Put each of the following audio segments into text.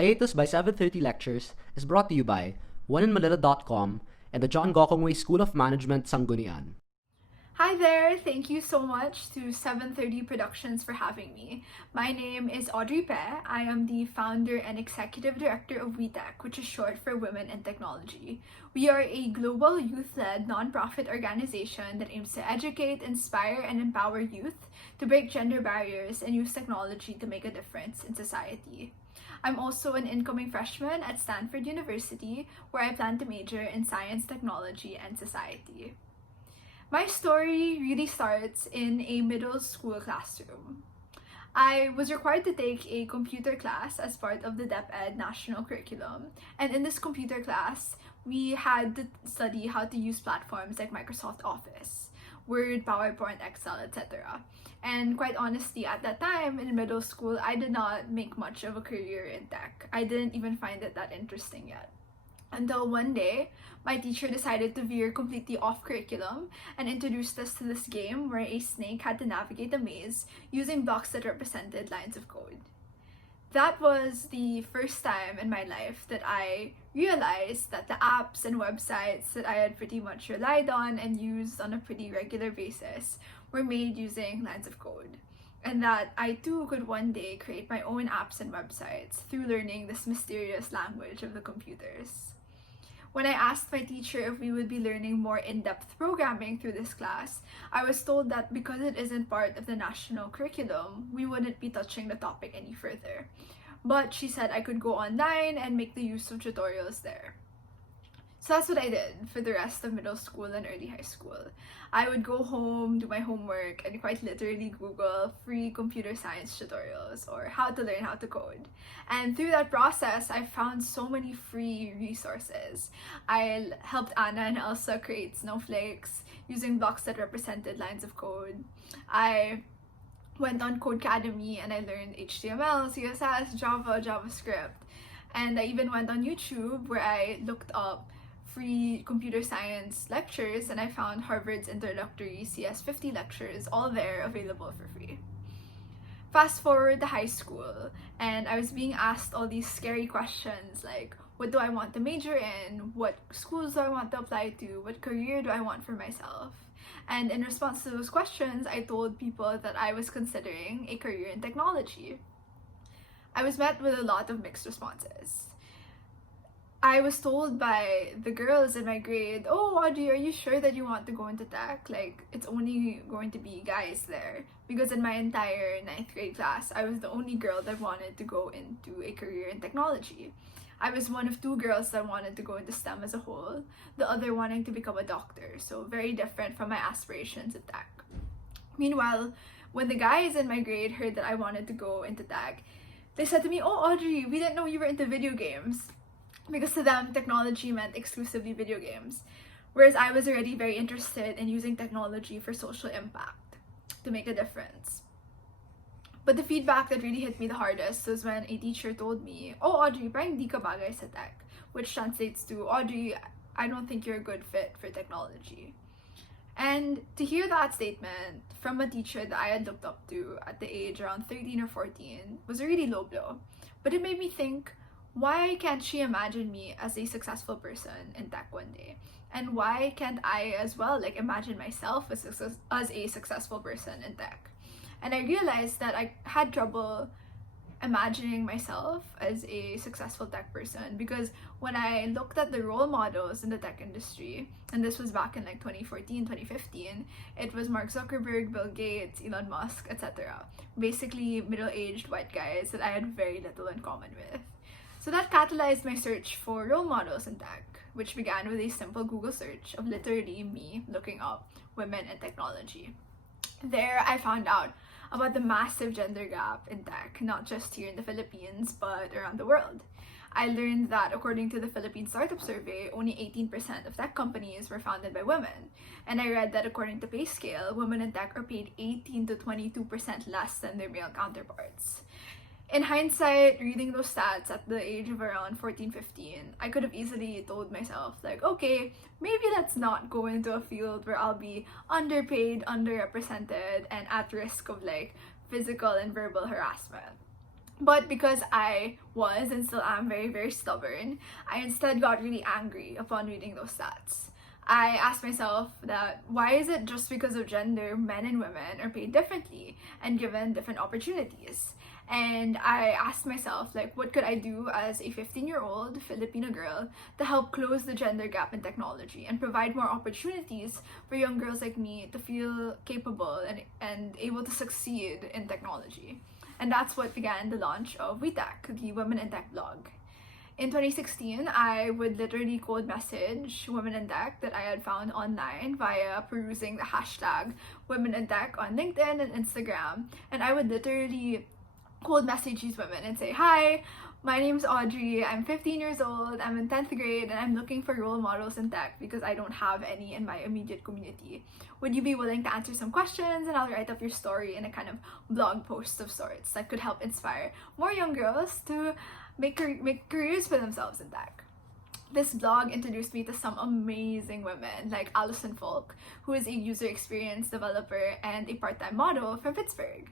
Hiatus by 7:30 Lectures is brought to you by oneinmanila.com and the John Gokongwei School of Management, Sanggunian. Hi there! Thank you so much to 7:30 Productions for having me. My name is Audrey. I am the founder and executive director of WiTech, which is short for Women in Technology. We are a global youth-led nonprofit organization that aims to educate, inspire, and empower youth to break gender barriers and use technology to make a difference in society. I'm also an incoming freshman at Stanford University, where I plan to major in science, technology, and society. My story really starts in a middle school classroom. I was required to take a computer class as part of the DepEd national curriculum. And in this computer class, we had to study how to use platforms like Microsoft Office, Word, PowerPoint, Excel, etc. And quite honestly, at that time in middle school, I did not make much of a career in tech. I didn't even find it that interesting yet. Until one day, my teacher decided to veer completely off curriculum and introduced us to this game where a snake had to navigate a maze using blocks that represented lines of code. That was the first time in my life that I realized that the apps and websites that I had pretty much relied on and used on a pretty regular basis were made using lines of code. And that I too could one day create my own apps and websites through learning this mysterious language of the computers. When I asked my teacher if we would be learning more in-depth programming through this class, I was told that because it isn't part of the national curriculum, we wouldn't be touching the topic any further. But she said I could go online and make the use of tutorials there. So that's what I did for the rest of middle school and early high school. I would go home, do my homework, and quite literally Google free computer science tutorials or how to learn how to code. And through that process, I found so many free resources. I helped Anna and Elsa create snowflakes using blocks that represented lines of code. I went on Codecademy and I learned HTML, CSS, Java, JavaScript. And I even went on YouTube where I looked up free computer science lectures and I found Harvard's introductory CS50 lectures all there available for free. Fast forward to high school and I was being asked all these scary questions like, what do I want to major in? What schools do I want to apply to? What career do I want for myself? And in response to those questions, I told people that I was considering a career in technology. I was met with a lot of mixed responses. I was told by the girls in my grade, oh Audrey, are you sure that you want to go into tech? Like, it's only going to be guys there. Because in my entire 9th grade class, I was the only girl that wanted to go into a career in technology. I was one of 2 girls that wanted to go into STEM as a whole, the other wanting to become a doctor, so very different from my aspirations in tech. Meanwhile, when the guys in my grade heard that I wanted to go into tech, they said to me, oh Audrey, we didn't know you were into video games. Because to them, technology meant exclusively video games. Whereas I was already very interested in using technology for social impact, to make a difference. But the feedback that really hit me the hardest was when a teacher told me, oh Audrey, parang di ka bagay sa tech. Which translates to, Audrey, I don't think you're a good fit for technology. And to hear that statement from a teacher that I had looked up to at the age around 13 or 14 was a really low blow. But it made me think, why can't she imagine me as a successful person in tech one day? And why can't I as well imagine myself as a successful person in tech? And I realized that I had trouble imagining myself as a successful tech person because when I looked at the role models in the tech industry, and this was back in 2014, 2015, it was Mark Zuckerberg, Bill Gates, Elon Musk, etc. Basically middle-aged white guys that I had very little in common with. So that catalyzed my search for role models in tech, which began with a simple Google search of literally me looking up women in technology. There, I found out about the massive gender gap in tech, not just here in the Philippines, but around the world. I learned that according to the Philippine Startup Survey, only 18% of tech companies were founded by women. And I read that according to Pay Scale, women in tech are paid 18 to 22% less than their male counterparts. In hindsight, reading those stats at the age of around 14, 15, I could have easily told myself, okay, maybe let's not go into a field where I'll be underpaid, underrepresented, and at risk of physical and verbal harassment. But because I was and still am very, very stubborn, I instead got really angry upon reading those stats. I asked myself that why is it just because of gender, men and women are paid differently and given different opportunities? And I asked myself, like, what could I do as a 15-year-old Filipino girl to help close the gender gap in technology and provide more opportunities for young girls like me to feel capable and able to succeed in technology? And that's what began the launch of WiTech, the Women in Tech blog. In 2016, I would literally cold message women in tech that I had found online via perusing the hashtag women in tech on LinkedIn and Instagram. And I would literally cold message these women and say, hi, my name's Audrey, I'm 15 years old, I'm in 10th grade, and I'm looking for role models in tech because I don't have any in my immediate community. Would you be willing to answer some questions, and I'll write up your story in a kind of blog post of sorts that could help inspire more young girls to make careers for themselves in tech. This blog introduced me to some amazing women like Allison Folk, who is a user experience developer and a part-time model from Pittsburgh.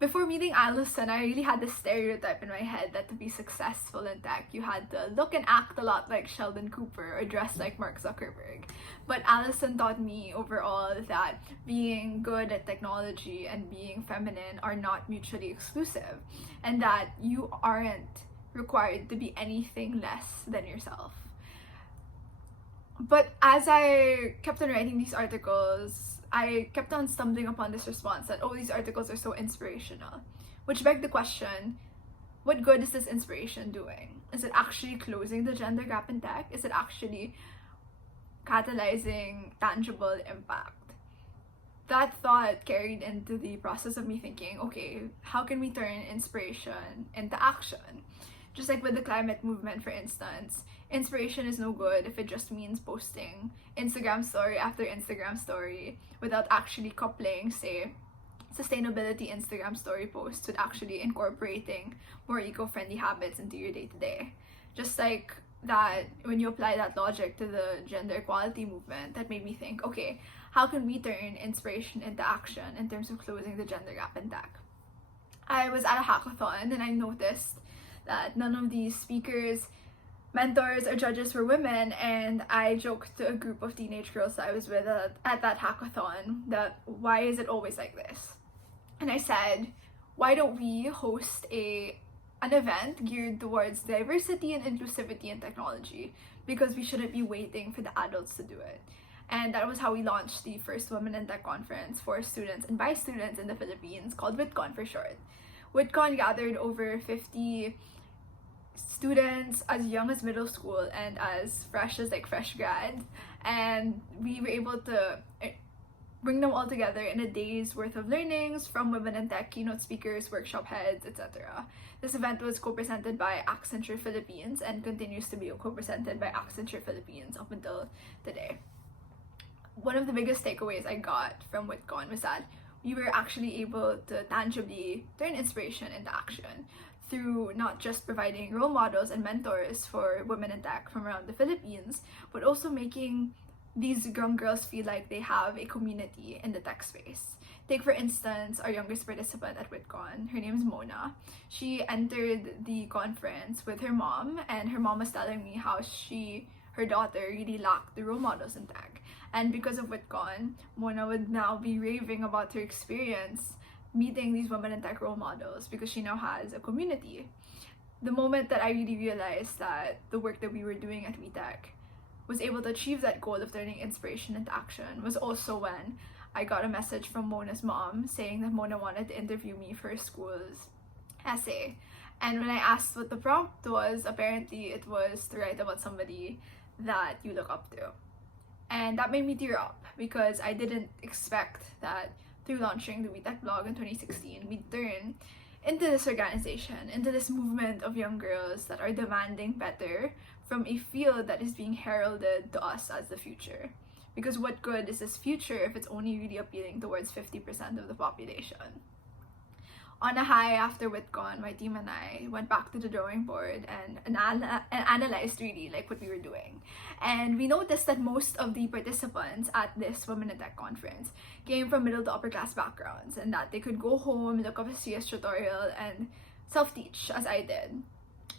Before meeting Allison, I really had this stereotype in my head that to be successful in tech, you had to look and act a lot like Sheldon Cooper or dress like Mark Zuckerberg. But Allison taught me overall that being good at technology and being feminine are not mutually exclusive, and that you aren't required to be anything less than yourself. But as I kept on writing these articles, I kept on stumbling upon this response that, oh, these articles are so inspirational. Which begged the question, what good is this inspiration doing? Is it actually closing the gender gap in tech? Is it actually catalyzing tangible impact? That thought carried into the process of me thinking, okay, how can we turn inspiration into action? Just like with the climate movement, for instance, inspiration is no good if it just means posting Instagram story after Instagram story without actually coupling, say, sustainability Instagram story posts with actually incorporating more eco-friendly habits into your day-to-day. Just like that, when you apply that logic to the gender equality movement, that made me think, okay, how can we turn inspiration into action in terms of closing the gender gap in tech? I was at a hackathon and I noticed that none of these speakers, mentors, or judges were women, and I joked to a group of teenage girls that I was with at that hackathon that why is it always like this? And I said, why don't we host an event geared towards diversity and inclusivity in technology, because we shouldn't be waiting for the adults to do it. And that was how we launched the first Women in Tech conference for students and by students in the Philippines, called WITCON for short. WITCON gathered over 50 students as young as middle school and as fresh as like fresh grads, and we were able to bring them all together in a day's worth of learnings from women in tech, keynote speakers, workshop heads, etc. This event was co-presented by Accenture Philippines and continues to be co-presented by Accenture Philippines up until today. One of the biggest takeaways I got from WITCON was that we were actually able to tangibly turn inspiration into action through not just providing role models and mentors for women in tech from around the Philippines, but also making these young girls feel like they have a community in the tech space. Take, for instance, our youngest participant at WITCON. Her name is Mona. She entered the conference with her mom, and her mom was telling me how her daughter really lacked the role models in tech. And because of WITCON, Mona would now be raving about her experience meeting these women in tech role models because she now has a community. The moment that I really realized that the work that we were doing at WiTech was able to achieve that goal of turning inspiration into action was also when I got a message from Mona's mom saying that Mona wanted to interview me for her school's essay. And when I asked what the prompt was, apparently it was to write about somebody that you look up to. And that made me tear up because I didn't expect that through launching the WiTech blog in 2016, we'd turn into this organization, into this movement of young girls that are demanding better from a field that is being heralded to us as the future. Because what good is this future if it's only really appealing towards 50% of the population? On a high after WITCON, my team and I went back to the drawing board and analyzed really like what we were doing. And we noticed that most of the participants at this Women in Tech conference came from middle to upper class backgrounds, and that they could go home, look up a CS tutorial, and self-teach as I did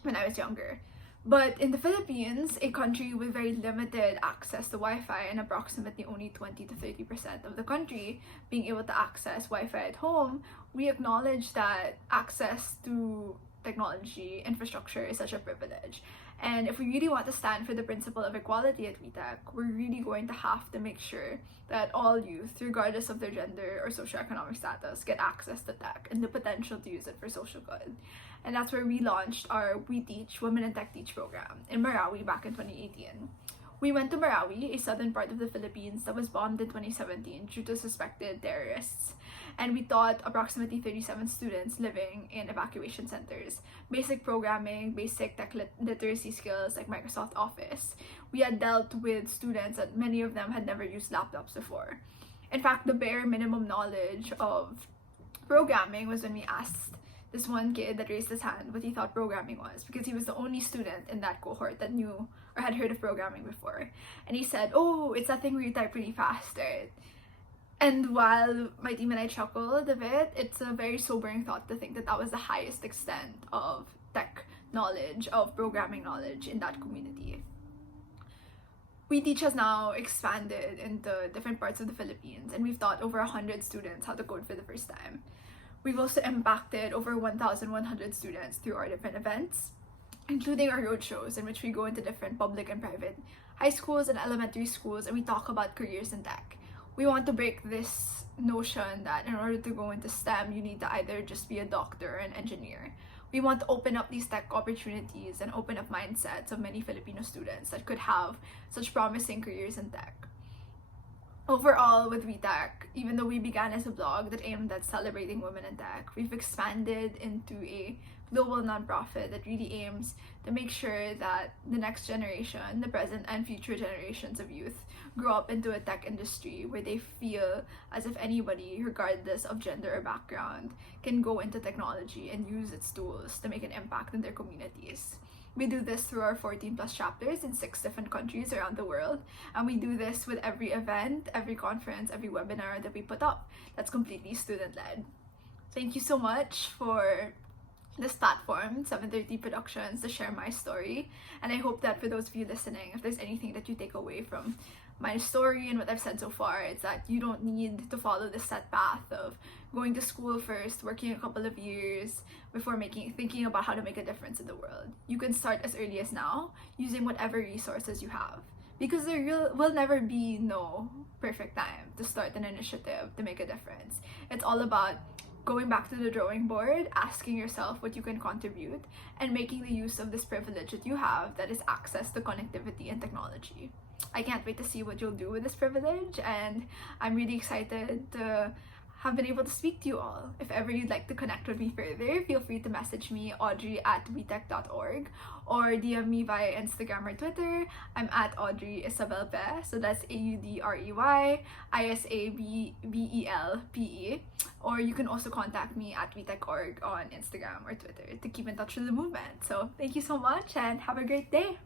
when I was younger. But in the Philippines, a country with very limited access to Wi-Fi and approximately only 20 to 30% of the country being able to access Wi-Fi at home, we acknowledge that access to technology infrastructure is such a privilege. And if we really want to stand for the principle of equality at WiTech, we're really going to have to make sure that all youth, regardless of their gender or socioeconomic status, get access to tech and the potential to use it for social good. And that's where we launched our We Teach Women in Tech Teach program in Marawi back in 2018. We went to Marawi, a southern part of the Philippines that was bombed in 2017 due to suspected terrorists. And we taught approximately 37 students living in evacuation centers basic programming, basic tech literacy skills like Microsoft Office. We had dealt with students that many of them had never used laptops before. In fact, the bare minimum knowledge of programming was when we asked this one kid that raised his hand what he thought programming was, because he was the only student in that cohort that knew or had heard of programming before. And he said, "Oh, it's that thing where you type really fast, right?" And while my team and I chuckled a bit, it's a very sobering thought to think that that was the highest extent of tech knowledge, of programming knowledge in that community. We Teach has now expanded into different parts of the Philippines, and we've taught over 100 students how to code for the first time. We've also impacted over 1,100 students through our different events, including our roadshows, in which we go into different public and private high schools and elementary schools, and we talk about careers in tech. We want to break this notion that in order to go into STEM, you need to either just be a doctor or an engineer. We want to open up these tech opportunities and open up mindsets of many Filipino students that could have such promising careers in tech. Overall, with WiTech, even though we began as a blog that aimed at celebrating women in tech, we've expanded into a global nonprofit that really aims to make sure that the next generation, the present and future generations of youth, grow up into a tech industry where they feel as if anybody, regardless of gender or background, can go into technology and use its tools to make an impact in their communities. We do this through our 14 plus chapters in 6 different countries around the world. And we do this with every event, every conference, every webinar that we put up that's completely student-led. Thank you so much for this platform, 730 Productions, to share my story. And I hope that for those of you listening, if there's anything that you take away from my story and what I've said so far, it's that you don't need to follow the set path of going to school first, working a couple of years before thinking about how to make a difference in the world. You can start as early as now, using whatever resources you have. Because there will never be no perfect time to start an initiative to make a difference. It's all about going back to the drawing board, asking yourself what you can contribute, and making the use of this privilege that you have, that is access to connectivity and technology. I can't wait to see what you'll do with this privilege, and I'm really excited to have been able to speak to you all. If ever you'd like to connect with me further, feel free to message me, Audrey at WiTech.org, or DM me via Instagram or Twitter. I'm at Audrey Isabel Pe, so that's AudreyIsabelpe. Or you can also contact me at WiTech.org on Instagram or Twitter to keep in touch with the movement. So thank you so much and have a great day.